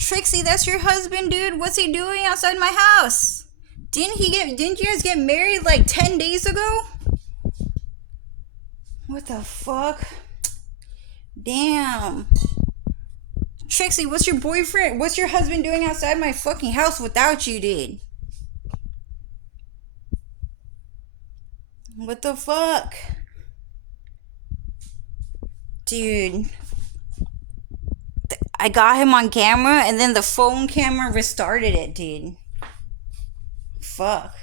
Trixie, that's your husband, dude. What's he doing outside my house? Didn't you guys get married like 10 days ago? What the fuck? Damn. Trixie, what's your husband doing outside my fucking house without you, dude? What the fuck? Dude. I got him on camera and then the phone camera restarted it, dude. Fuck.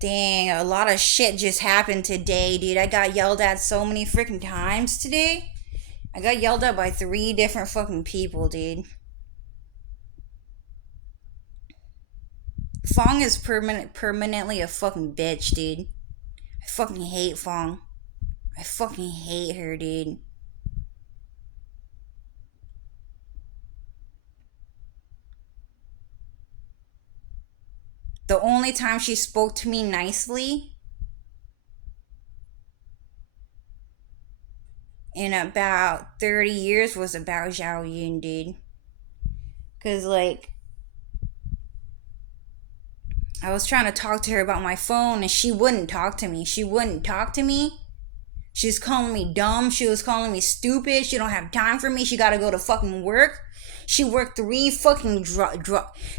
Dang, a lot of shit just happened today, dude. I got yelled at so many freaking times today. I got yelled at by 3 different fucking people, dude. Fong is permanently a fucking bitch, dude. I fucking hate Fong. I fucking hate her, dude. The only time she spoke to me nicely in about 30 years was about Zhao Yun, dude. Because, like, I was trying to talk to her about my phone and she wouldn't talk to me. She wouldn't talk to me. She was calling me dumb. She was calling me stupid. She don't have time for me. She gotta go to fucking work. She worked 3 fucking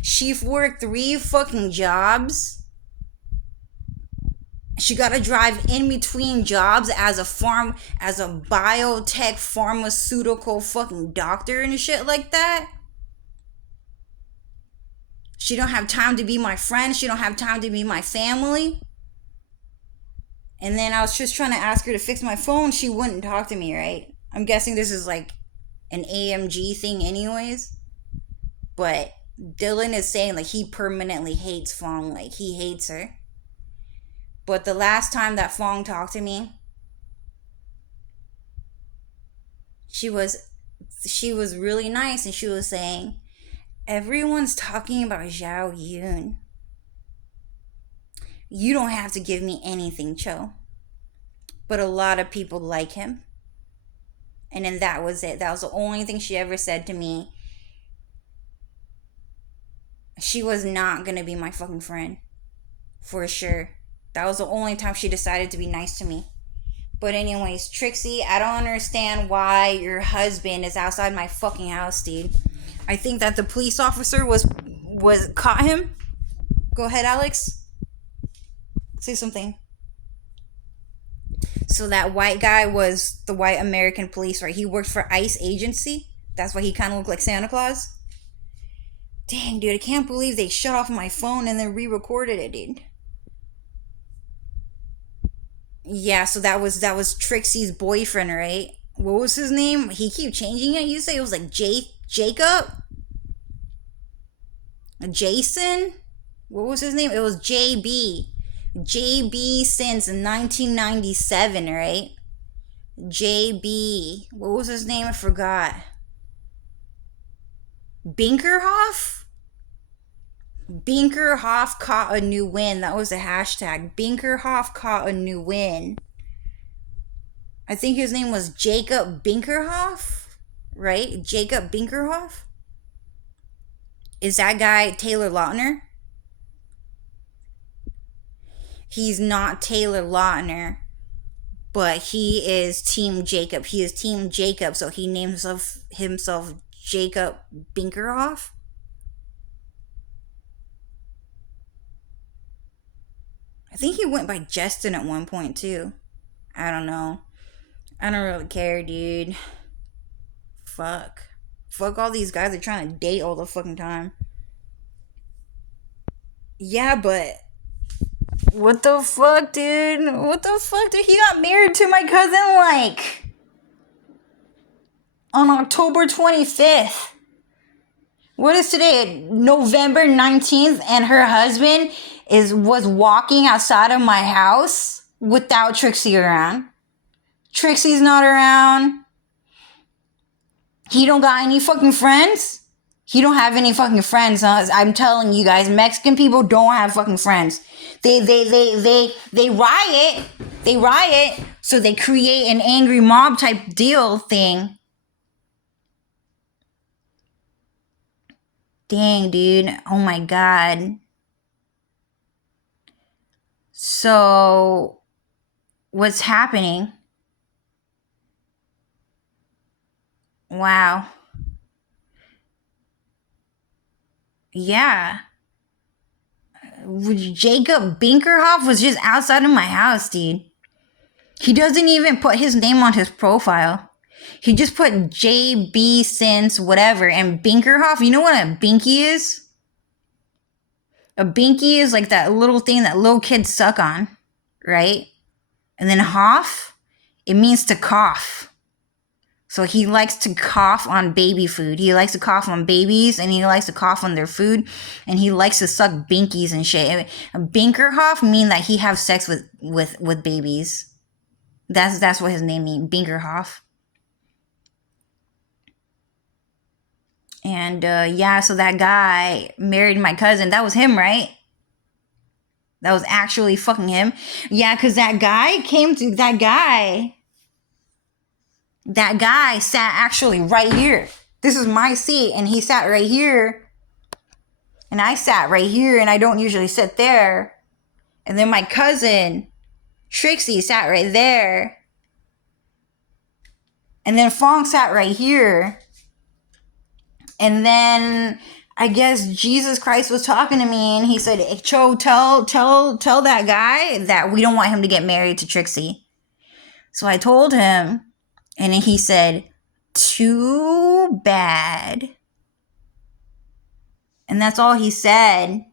she worked 3 fucking jobs. She gotta drive in between jobs as a biotech pharmaceutical fucking doctor and shit like that. She don't have time to be my friend. She don't have time to be my family. And then I was just trying to ask her to fix my phone. She wouldn't talk to me, right? I'm guessing this is like an AMG thing anyways. But Dylan is saying like he permanently hates Fong. Like he hates her. But the last time that Fong talked to me, she was really nice and she was saying, everyone's talking about Zhao Yun. You don't have to give me anything, Cho. But a lot of people like him. And then that was it. That was the only thing she ever said to me. She was not going to be my fucking friend. For sure. That was the only time she decided to be nice to me. But anyways, Trixie, I don't understand why your husband is outside my fucking house, dude. I think that the police officer was caught him. Go ahead, Alex. Say something. So that white guy was the white American police, right? He worked for ICE agency. That's why he kind of looked like Santa Claus. Dang, dude, I can't believe they shut off my phone and then re-recorded it, dude. Yeah, so that was Trixie's boyfriend, right? What was his name? He keep changing it. You say it was like Jacob? Jason? What was his name? It was JB. JB since 1997, right? JB. What was his name? I forgot. Binkerhoff? Binkerhoff caught a new win. That was a hashtag. Binkerhoff caught a new win. I think his name was Jacob Binkerhoff, right? Jacob Binkerhoff? Is that guy Taylor Lautner? He's not Taylor Lautner, but he is Team Jacob. He is Team Jacob, so he names himself Jacob Binkerhoff. I think he went by Justin at one point too. I don't know. I don't really care, dude. Fuck all these guys are trying to date all the fucking time. Yeah, but what the fuck, dude? What the fuck, dude? He got married to my cousin, like, on October 25th. What is today? November 19th, and her husband was walking outside of my house without Trixie around. Trixie's not around. He don't got any fucking friends. He don't have any fucking friends, huh? I'm telling you guys, Mexican people don't have fucking friends. They riot. They riot, so they create an angry mob type deal thing. Dang, dude. Oh my God. So, what's happening? Wow. Yeah. Jacob Binkerhoff was just outside of my house, dude. He doesn't even put his name on his profile. He just put JB since whatever. And Binkerhoff, you know what a binky is? A binky is like that little thing that little kids suck on, right? And then Hoff, it means to cough. So he likes to cough on baby food. He likes to cough on babies, and he likes to cough on their food, and he likes to suck binkies and shit. Binkerhoff mean that he have sex with babies. That's what his name means, Binkerhoff. And yeah, so that guy married my cousin. That was him, right? That was actually fucking him. Yeah, because that guy sat actually right here. This is my seat, and he sat right here. And I sat right here, and I don't usually sit there. And then my cousin, Trixie, sat right there. And then Fong sat right here. And then I guess Jesus Christ was talking to me, and he said, hey, Cho, tell that guy that we don't want him to get married to Trixie. So I told him, and he said, too bad. And that's all he said.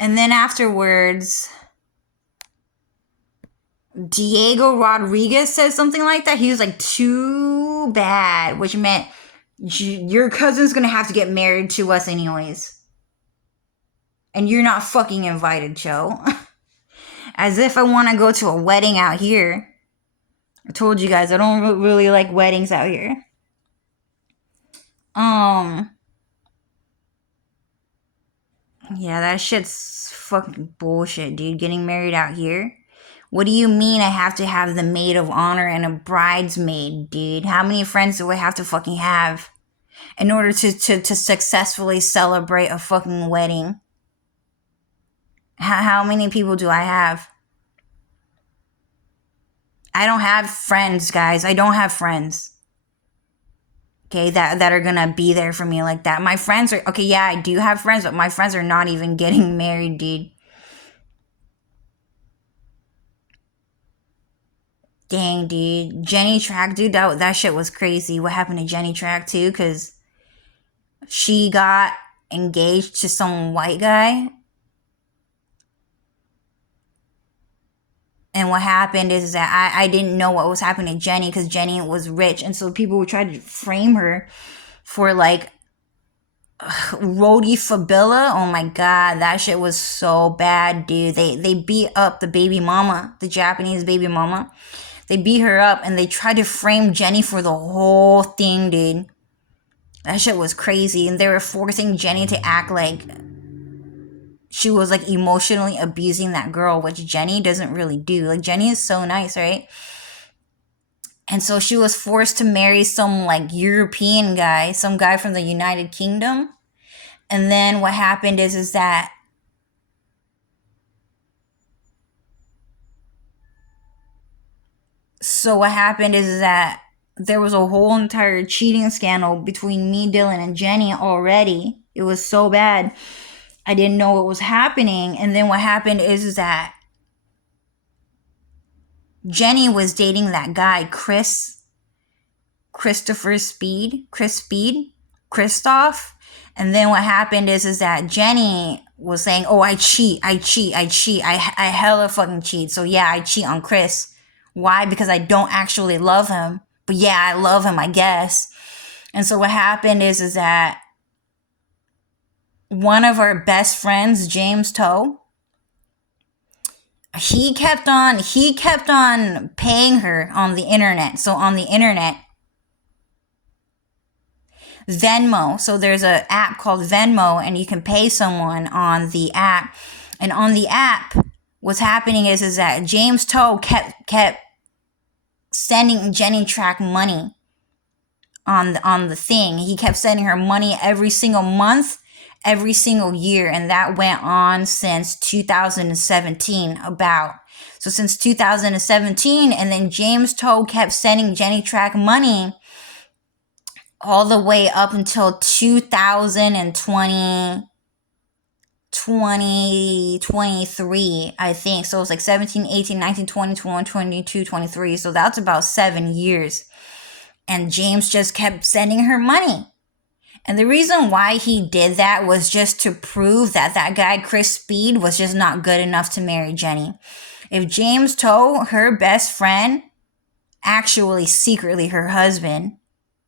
And then afterwards, Diego Rodriguez said something like that. He was like, too bad, which meant your cousin's gonna have to get married to us anyways. And you're not fucking invited, Cho. As if I want to go to a wedding out here. I told you guys I don't really like weddings out here. Yeah, that shit's fucking bullshit, dude. Getting married out here. What do you mean I have to have the maid of honor and a bridesmaid, dude? How many friends do I have to fucking have in order to successfully celebrate a fucking wedding? How many people do I have? I don't have friends, guys. I don't have friends. Okay, that are gonna be there for me like that. My friends are, okay, yeah, I do have friends, but my friends are not even getting married, dude. Dang, dude. Jenny Track, dude, that shit was crazy. What happened to Jenny Track, too? Because she got engaged to some white guy. And what happened is that I didn't know what was happening to Jenny because Jenny was rich. And so people would try to frame her for like Rhodey Fabilla. Oh my God, that shit was so bad, dude. They beat up the baby mama, the Japanese baby mama. They beat her up and they tried to frame Jenny for the whole thing, dude. That shit was crazy. And they were forcing Jenny to act like she was like emotionally abusing that girl, which Jenny doesn't really do. Like, Jenny is so nice, right? And so she was forced to marry some like European guy, some guy from the United Kingdom. And then what happened is that there was a whole entire cheating scandal between me, Dylan, and Jenny already. It was so bad. I didn't know what was happening. And then what happened is that Jenny was dating that guy, Chris Christoph. And then what happened is that Jenny was saying, oh, I cheat. I hella fucking cheat. So yeah, I cheat on Chris. Why? Because I don't actually love him. But yeah, I love him, I guess. And so what happened is that one of our best friends, James Toe, he kept on paying her on the internet. So on the internet, Venmo. So there's an app called Venmo, and you can pay someone on the app. And on the app, what's happening is that James Toe kept sending Jenny Track money on the thing. He kept sending her money every single month, every single year, and that went on since 2017 about. So since 2017, and then James Toe kept sending Jenny Track money all the way up until 2023, I think. So it was like 17, 18, 19, 20, 21, 22, 23. So that's about 7 years. And James just kept sending her money. And the reason why he did that was just to prove that that guy, Chris Speed, was just not good enough to marry Jenny. If James Toe, her best friend, actually secretly her husband,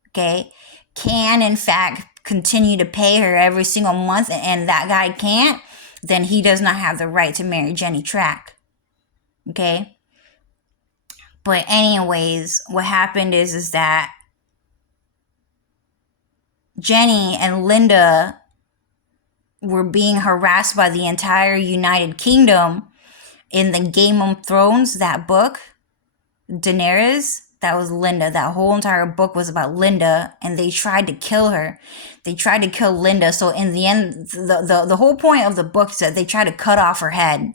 okay, can in fact continue to pay her every single month and that guy can't, then he does not have the right to marry Jenny Track. Okay? But anyways, what happened is that Jenny and Linda were being harassed by the entire United Kingdom in the Game of Thrones, that book, Daenerys. That was Linda. That whole entire book was about Linda, and they tried to kill her. They tried to kill Linda. So in the end, the whole point of the book is that they tried to cut off her head.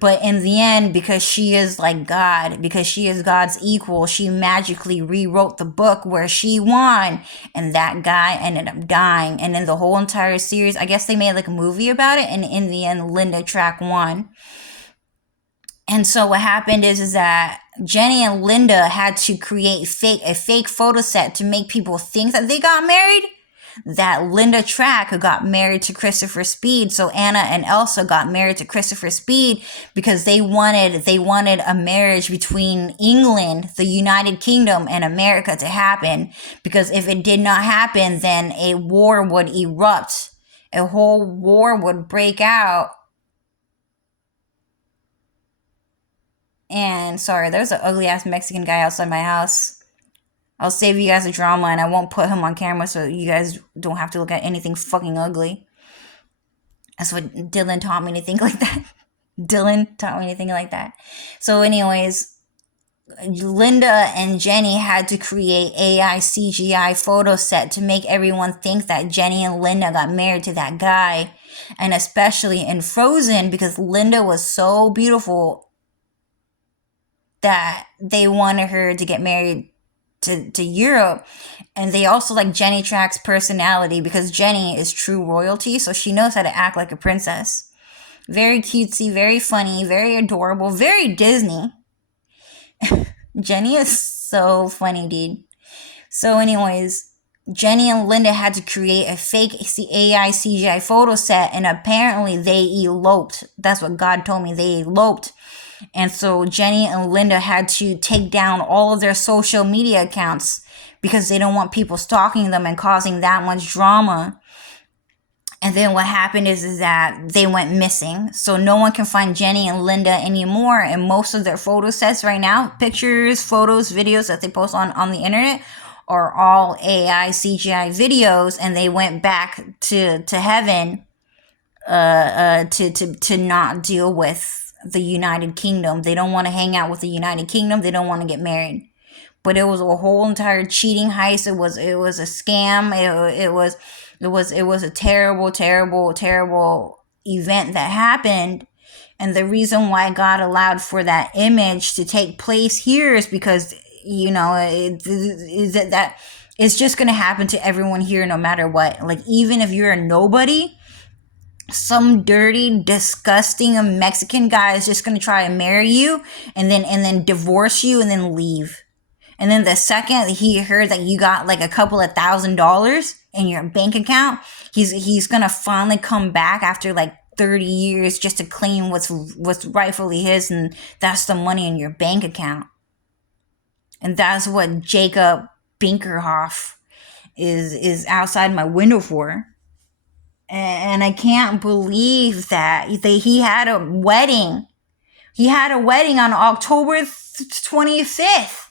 But in the end, because she is like God, because she is God's equal, she magically rewrote the book where she won, and that guy ended up dying. And in the whole entire series, I guess they made like a movie about it, and in the end, Linda Track won. And so what happened is that Jenny and Linda had to create a fake photo set to make people think that they got married. That Linda Track got married to Christopher Speed. So Anna and Elsa got married to Christopher Speed because they wanted a marriage between England, the United Kingdom, and America to happen. Because if it did not happen, then a war would erupt. A whole war would break out. And sorry, there's an ugly ass Mexican guy outside my house. I'll save you guys the drama and I won't put him on camera so you guys don't have to look at anything fucking ugly. That's what Dylan taught me to think like that. Dylan taught me to think like that. So anyways, Linda and Jenny had to create AI CGI photo set to make everyone think that Jenny and Linda got married to that guy. And especially in Frozen, because Linda was so beautiful that they wanted her to get married to Europe. And they also like Jenny Track's personality because Jenny is true royalty, so she knows how to act like a princess. Very cutesy, very funny, very adorable, very Disney. Jenny is so funny, dude. So anyways, Jenny and Linda had to create a fake AI CGI photo set, and apparently they eloped. That's what God told me. They eloped. And so Jenny and Linda had to take down all of their social media accounts because they don't want people stalking them and causing that much drama. And then what happened is that they went missing. So no one can find Jenny and Linda anymore. And most of their photo sets right now, pictures, photos, videos that they post on the internet are all AI CGI videos. And they went back to heaven to not deal with the United Kingdom. They don't want to hang out with the United Kingdom. They don't want to get married. But it was a whole entire cheating heist. It was a scam. It was a terrible event that happened. And the reason why God allowed for that image to take place here is because, you know, that it's just going to happen to everyone here no matter what. Like, even if you're a nobody, some dirty, disgusting Mexican guy is just gonna try and marry you and then divorce you and then leave. And then the second he heard that you got like a couple of $1,000s in your bank account, he's gonna finally come back after like 30 years just to claim what's rightfully his, and that's the money in your bank account. And that's what Jacob Binkerhoff is outside my window for. And I can't believe that he had a wedding. He had a wedding on October 25th.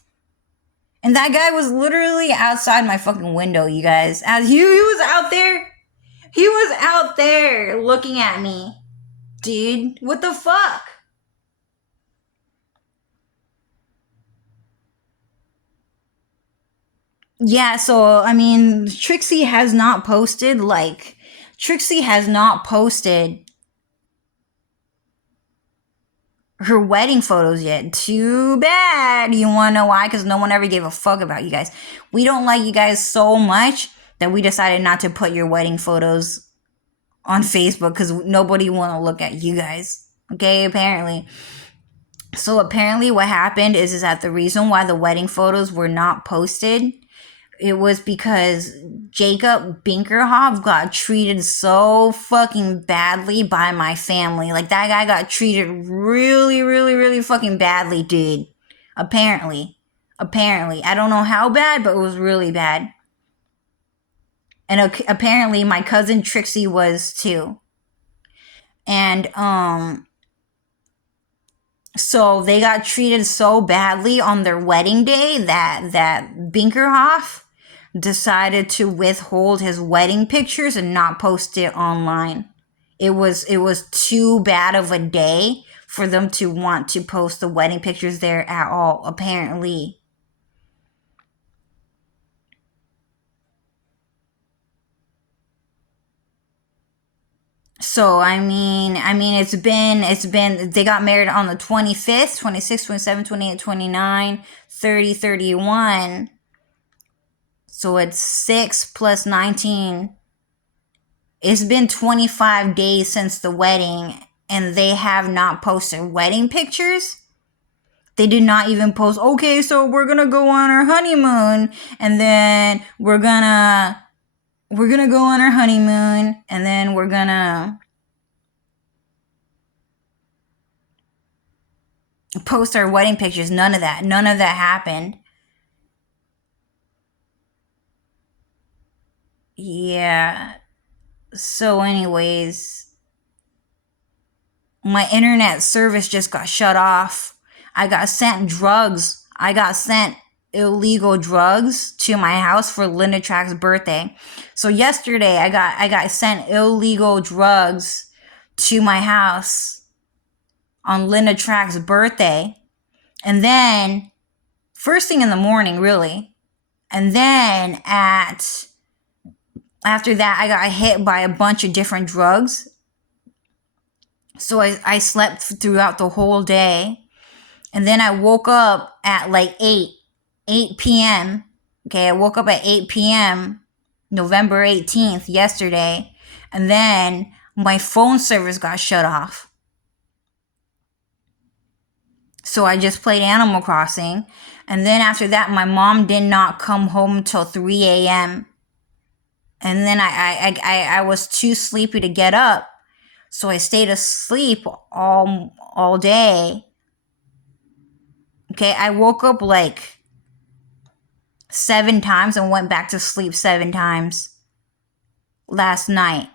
And that guy was literally outside my fucking window, you guys. As he was out there. He was out there looking at me. Dude, what the fuck? Yeah, so I mean, Trixie has not posted her wedding photos yet. Too bad. You want to know why? Because no one ever gave a fuck about you guys. We don't like you guys so much that we decided not to put your wedding photos on Facebook because nobody want to look at you guys. Okay, apparently. So apparently what happened is that the reason why the wedding photos were not posted, it was because Jacob Binkerhoff got treated so fucking badly by my family. Like, that guy got treated really, really, really fucking badly, dude. Apparently. Apparently. I don't know how bad, but it was really bad. And apparently my cousin Trixie was too. And, so they got treated so badly on their wedding day that Binkerhoff decided to withhold his wedding pictures and not post it online. It was too bad of a day for them to want to post the wedding pictures there at all, apparently. So it's been they got married on the 25th, 26th, 27th, 28th, 29th, 30, 31. So it's 6 plus 19. It's been 25 days since the wedding, and they have not posted wedding pictures. They did not even post, okay, so we're gonna go on our honeymoon, and then we're gonna go on our honeymoon, and then we're gonna post our wedding pictures. None of that happened. Yeah. So anyways, my internet service just got shut off. I got sent drugs. I got sent illegal drugs to my house for Linda Track's birthday. So yesterday I got sent illegal drugs to my house on Linda Track's birthday. And then first thing in the morning, really. And then after that I got hit by a bunch of different drugs. So I slept throughout the whole day. And then I woke up at like 8 p.m. Okay, I woke up at 8 p.m. November 18th, yesterday. And then my phone service got shut off. So I just played Animal Crossing. And then after that, my mom did not come home till 3 a.m. And then I was too sleepy to get up. So I stayed asleep all day. Okay, I woke up like 7 times and went back to sleep 7 times last night.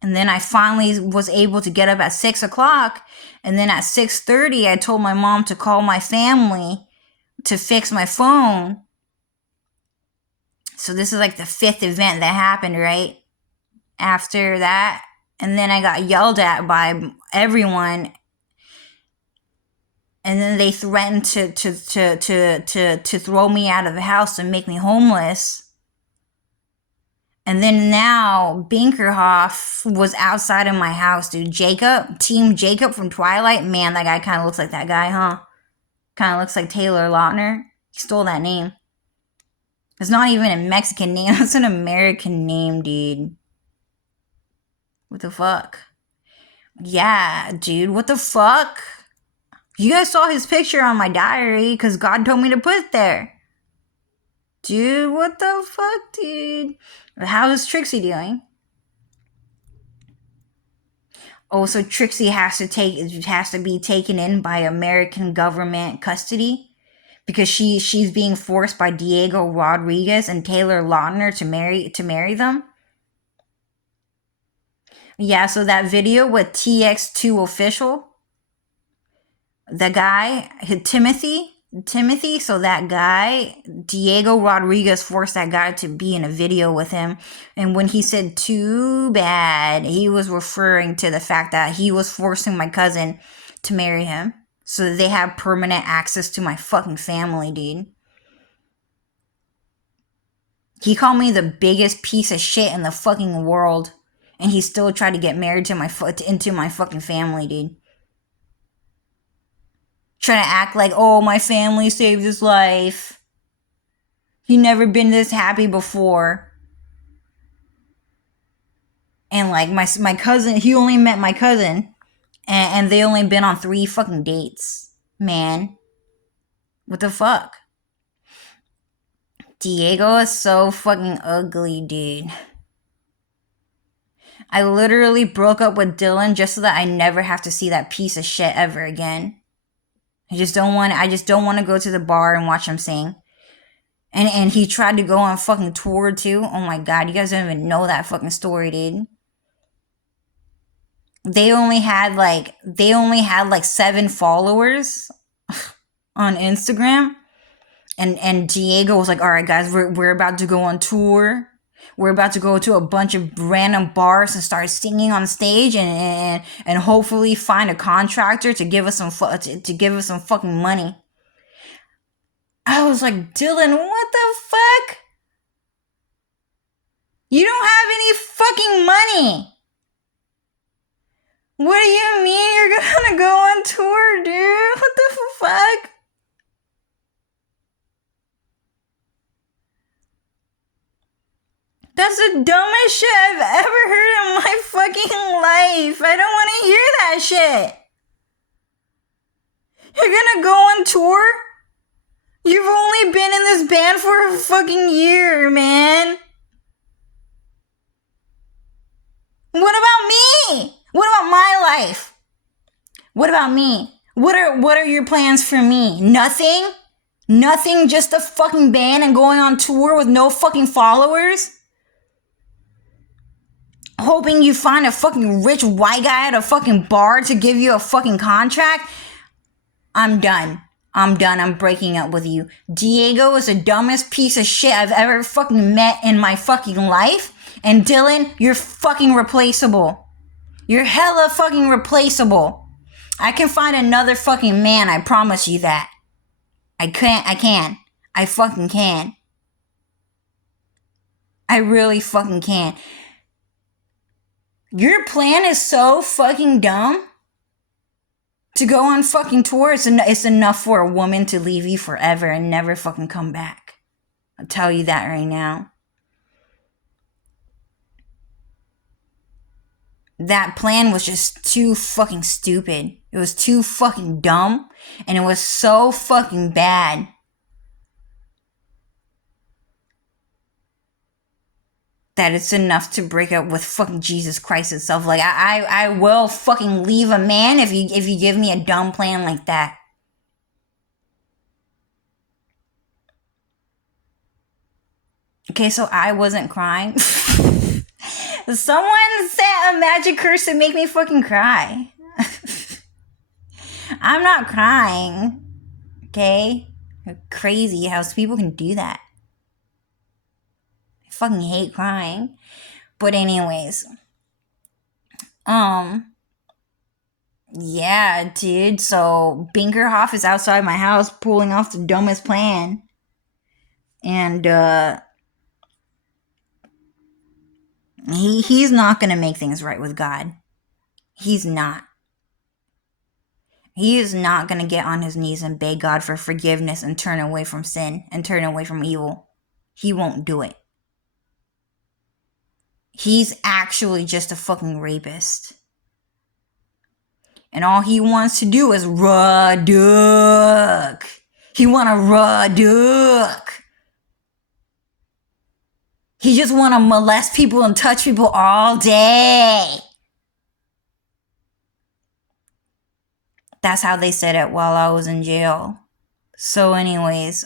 And then I finally was able to get up at 6 o'clock. And then at 6:30, I told my mom to call my family to fix my phone. So this is like the 5th event that happened, right? After that. And then I got yelled at by everyone. And then they threatened to throw me out of the house and make me homeless. And then now Binkerhoff was outside of my house, dude. Team Jacob from Twilight. Man, that guy kind of looks like that guy, huh? Kind of looks like Taylor Lautner. He stole that name. It's not even a Mexican name. It's an American name, dude. What the fuck? Yeah, dude. What the fuck? You guys saw his picture on my diary because God told me to put it there. Dude, what the fuck, dude? How is Trixie doing? Oh, so Trixie has to be taken in by American government custody because she's being forced by Diego Rodriguez and Taylor Lautner to marry them. Yeah, so that video with TX2 official, the guy, Timothy, so that guy, Diego Rodriguez, forced that guy to be in a video with him. And when he said too bad, he was referring to the fact that he was forcing my cousin to marry him so that they have permanent access to my fucking family, dude. He called me the biggest piece of shit in the fucking world. And he still tried to get married to into my fucking family, dude. Trying to act like, oh, my family saved his life. He never been this happy before. And like my cousin, he only met my cousin. And they only been on 3 fucking dates. Man. What the fuck? Diego is so fucking ugly, dude. I literally broke up with Dylan just so that I never have to see that piece of shit ever again. I just don't want to go to the bar and watch him sing. And he tried to go on fucking tour too. Oh my god, you guys don't even know that fucking story, dude. They only had like 7 followers on Instagram. And Diego was like, all right, guys, we're about to go on tour. We're about to go to a bunch of random bars and start singing on stage and hopefully find a contractor to give us some fucking money. I was like, Dylan, what the fuck? You don't have any fucking money. What do you mean you're gonna go on tour, dude? What the fuck? That's the dumbest shit I've ever heard in my fucking life. I don't want to hear that shit. You're gonna go on tour? You've only been in this band for a fucking year, man. What about me? What about my life? What about me? What are your plans for me? Nothing? Nothing, just a fucking band and going on tour with no fucking followers? Hoping you find a fucking rich white guy at a fucking bar to give you a fucking contract? I'm done. I'm breaking up with you. Diego is the dumbest piece of shit I've ever fucking met in my fucking life. And Dylan, you're fucking replaceable. You're hella fucking replaceable. I can find another fucking man, I promise you that. I can. I fucking can. I really fucking can. Your plan is so fucking dumb. To go on fucking tour, it's enough for a woman to leave you forever and never fucking come back. I'll tell you that right now. That plan was just too fucking stupid. It was too fucking dumb. And it was so fucking bad. That it's enough to break up with fucking Jesus Christ itself. Like, I will fucking leave a man if you give me a dumb plan like that. Okay, so I wasn't crying. Someone set a magic curse to make me fucking cry. I'm not crying. Okay? Crazy how people can do that. I fucking hate crying. But anyways. Yeah, dude. So Binkerhoff is outside my house pulling off the dumbest plan. And he's not gonna make things right with God. He's not. He is not gonna get on his knees and beg God for forgiveness and turn away from sin and turn away from evil. He won't do it. He's actually just a fucking rapist. And all he wants to do is raw duck. He wanna raw duck. He just wanna molest people and touch people all day. That's how they said it while I was in jail. So anyways,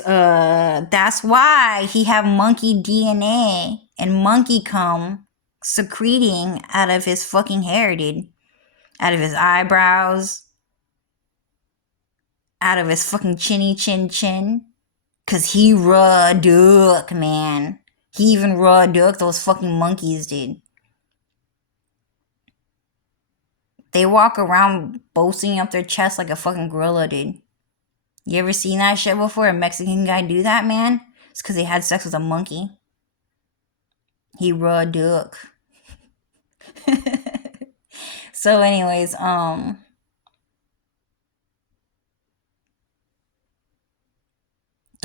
that's why he have monkey DNA and monkey cum secreting out of his fucking hair, dude. Out of his eyebrows. Out of his fucking chinny chin. Cause he raw duck, man. He even raw duck those fucking monkeys, dude. They walk around boasting up their chest like a fucking gorilla, dude. You ever seen that shit before? A Mexican guy do that, man? It's because he had sex with a monkey. He raw duck. So, anyways, the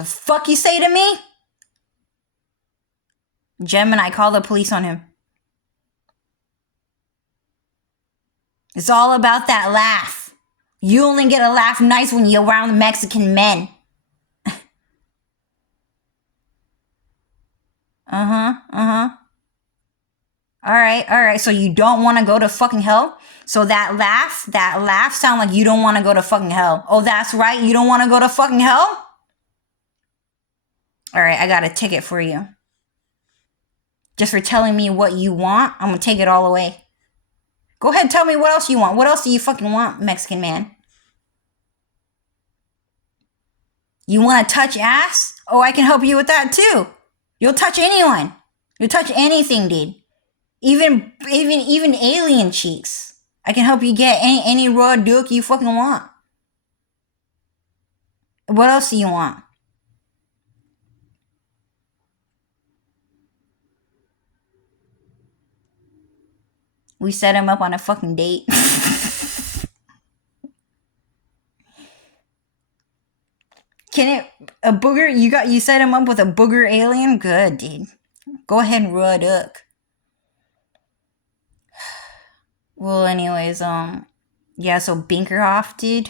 fuck you say to me? Gemini, call the police on him. It's all about that laugh. You only get a laugh nice when you're around Mexican men. Alright. So you don't want to go to fucking hell? So that laugh sound like you don't want to go to fucking hell. Oh, that's right. You don't want to go to fucking hell? Alright, I got a ticket for you. Just for telling me what you want, I'm gonna take it all away. Go ahead, tell me what else you want. What else do you fucking want, Mexican man? You want to touch ass? Oh, I can help you with that too. You'll touch anyone. You'll touch anything, dude. Even alien cheeks. I can help you get any raw duke you fucking want. What else do you want? We set him up on a fucking date. Can it a booger? You set him up with a booger alien? Good, dude. Go ahead and raw duck. Well, anyways, yeah, so Binkerhoff, dude,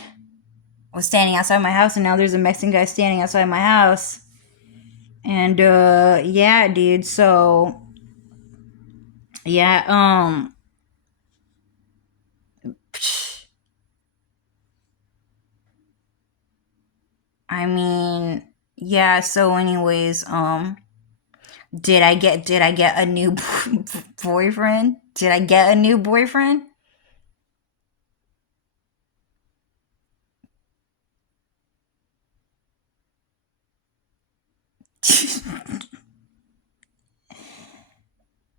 was standing outside my house, and now there's a Mexican guy standing outside my house. And, yeah, dude, so, yeah, I mean, yeah, so anyways, did I get a new boyfriend? Did I get a new boyfriend?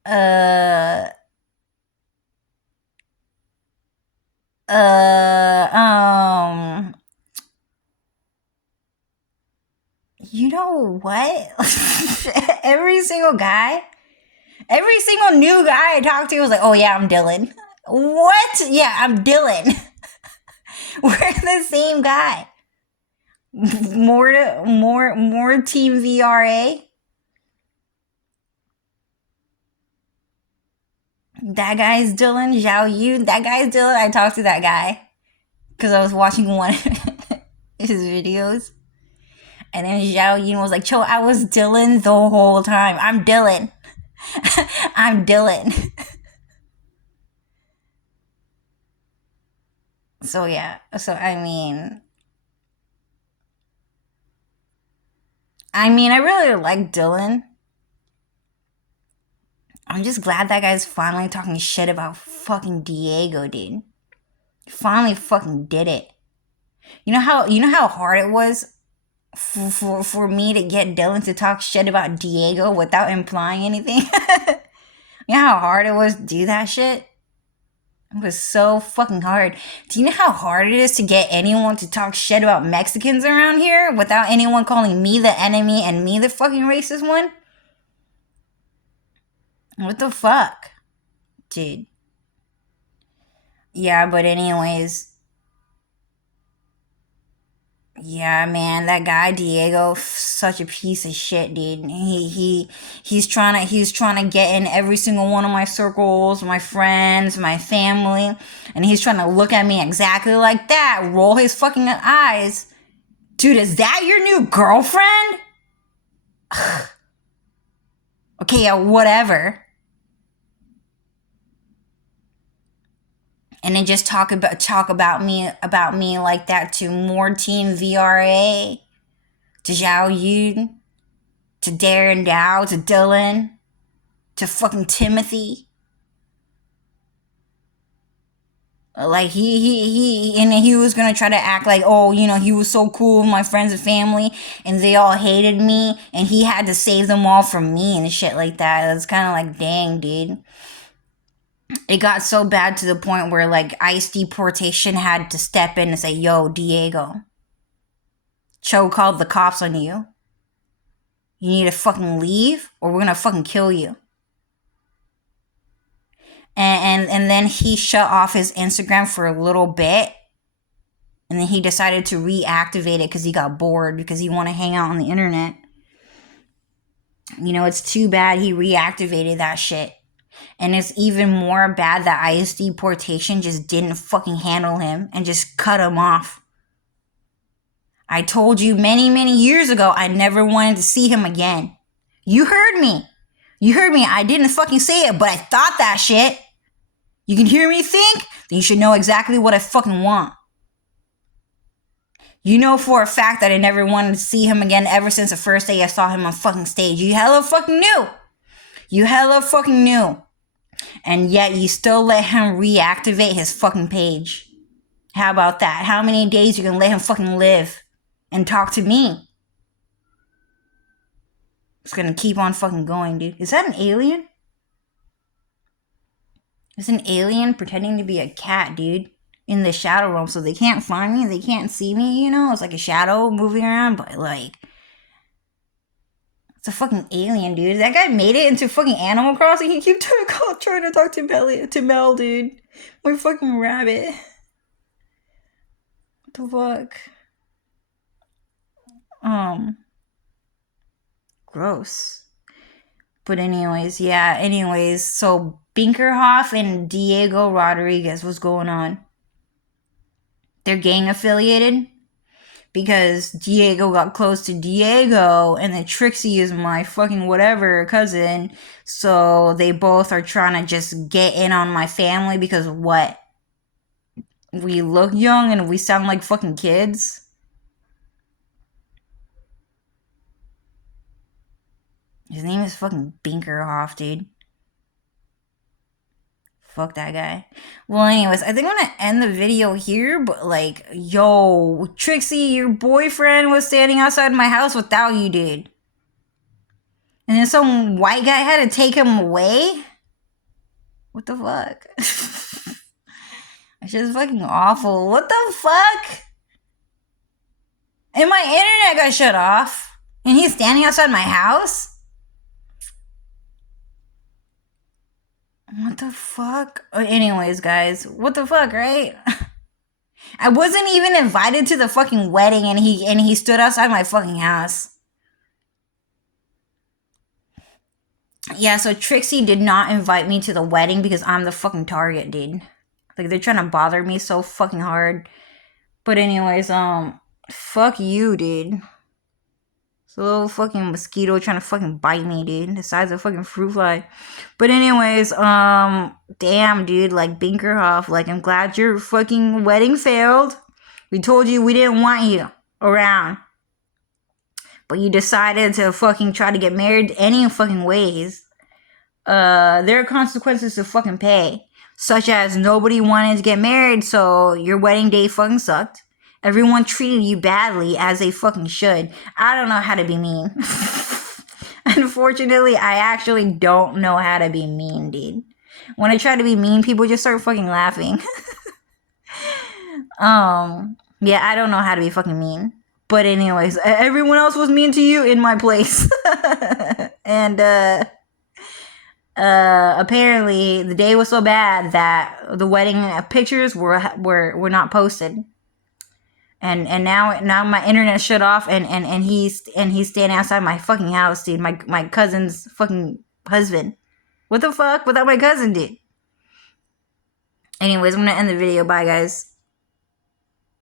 uh, you know what? every single new guy I talked to was like, oh yeah, I'm Dylan. What? Yeah, I'm Dylan. We're the same guy. More team VRA. That guy's Dylan. Zhao Yu. That guy's Dylan. I talked to that guy because I was watching one of his videos. And then Zhao Yun was like, Cho, I was Dylan the whole time. I'm Dylan. I'm Dylan. So yeah. So I mean, I really like Dylan. I'm just glad that guy's finally talking shit about fucking Diego, dude. Finally fucking did it. You know how hard it was for me to get Dylan to talk shit about Diego without implying anything? You know how hard it was to do that shit? It was so fucking hard. Do you know how hard it is to get anyone to talk shit about Mexicans around here without anyone calling me the enemy and me the fucking racist one? What the fuck? Dude. Yeah, but anyways. Yeah, man, that guy Diego, such a piece of shit, dude. He's trying to get in every single one of my circles, my friends, my family, and he's trying to look at me exactly like that, roll his fucking eyes. Dude, is that your new girlfriend? Okay, yeah, whatever. And then just talk about me like that to more Team VRA, to Zhao Yun, to Darren Dow, to Dylan, to fucking Timothy. Like he was gonna try to act like, oh, he was so cool with my friends and family, and they all hated me, and he had to save them all from me and shit like that. It's kind of like, dang, dude. It got so bad to the point where like ICE deportation had to step in and say, yo, Diego, Cho called the cops on you. You need to fucking leave or we're gonna fucking kill you. And then he shut off his Instagram for a little bit. And then he decided to reactivate it because he got bored because he wanted to hang out on the internet. You know, it's too bad he reactivated that shit. And it's even more bad that ICE deportation just didn't fucking handle him and just cut him off. I told you many, many years ago I never wanted to see him again. You heard me. You heard me. I didn't fucking say it, but I thought that shit. You can hear me think? Then you should know exactly what I fucking want. You know for a fact that I never wanted to see him again ever since the first day I saw him on fucking stage. You hella fucking knew. You hella fucking knew. And yet you still let him reactivate his fucking page. How about that? How many days you can let him fucking live and talk to me? It's gonna keep on fucking going, dude. Is that an alien? It's an alien pretending to be a cat, dude. In the shadow realm, so they can't find me, they can't see me, you know? It's like a shadow moving around, but like... It's a fucking alien, dude. That guy made it into fucking Animal Crossing. He keep trying to talk to Mel, dude. My fucking rabbit. What the fuck? Gross. But anyways, yeah, so Binkerhoff and Diego Rodriguez, what's going on? They're gang affiliated because Diego got close to Diego and then Trixie is my fucking whatever cousin. So they both are trying to just get in on my family because what? We look young and we sound like fucking kids. His name is fucking Binkerhoff, dude. Fuck that guy. Well, anyways, I think I'm gonna end the video here, but like, yo, Trixie, your boyfriend was standing outside my house without you, dude. And then some white guy had to take him away? What the fuck? It's just fucking awful. What the fuck? And my internet got shut off. And he's standing outside my house? What the fuck? Anyways, guys, what the fuck, right? I wasn't even invited to the fucking wedding and he stood outside my fucking house. Yeah, so Trixie did not invite me to the wedding because I'm the fucking target, dude. Like, they're trying to bother me so fucking hard. But anyways, fuck you, dude. It's a little fucking mosquito trying to fucking bite me, dude. The size of a fucking fruit fly. But anyways, damn, dude, like, Binkerhoff, like, I'm glad your fucking wedding failed. We told you we didn't want you around. But you decided to fucking try to get married any fucking ways. There are consequences to fucking pay. Such as nobody wanted to get married, so your wedding day fucking sucked. Everyone treated you badly, as they fucking should. I don't know how to be mean. Unfortunately, I actually don't know how to be mean, dude. When I try to be mean, people just start fucking laughing. Yeah, I don't know how to be fucking mean. But anyways, everyone else was mean to you in my place. And, apparently the day was so bad that the wedding pictures were not posted. And now my internet shut off and he's standing outside my fucking house, dude. My cousin's fucking husband. What the fuck without my cousin, dude? Anyways, I'm gonna end the video. Bye, guys.